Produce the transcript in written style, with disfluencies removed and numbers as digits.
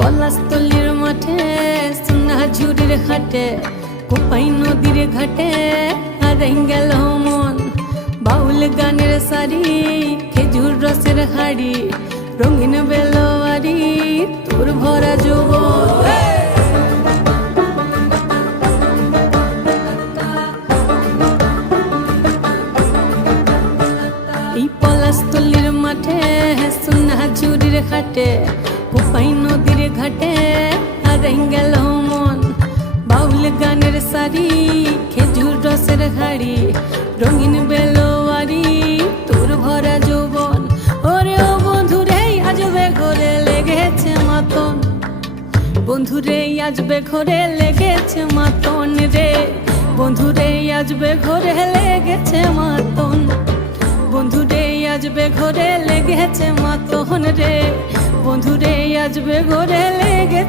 পলাশতলির মাঠে সোনা ঝুড়ির ঘাটে কোপাই নদীর ঘাটে হারাই গেল মন। বাউল গানের শাড়ি খেজুর রসের হাড়ি রঙিন বেলোয়ারি তোর ভরা যৌবন। এই পলাশতলির মাঠে সোনা ঝুড়ির ঘাটে কোপাই নদীর ঘাটে হারাই গেল মন। বাউল গানের শাড়ি খেজুর রসের হাড়ি রঙিন বেলোয়ারি তোর ভরা যৌবন। ওরে ও বন্ধুরে আজবে ঘরে লেগেছে মাতন, বন্ধুরে আজবে ঘরে লেগেছে মাতন রে, বন্ধুরে আজবে ঘরে লেগেছে মাতন, বন্ধুরে আজবে ঘরে লেগেছে মাতন রে, বন্ধুরে আজবে ঘরে লেগে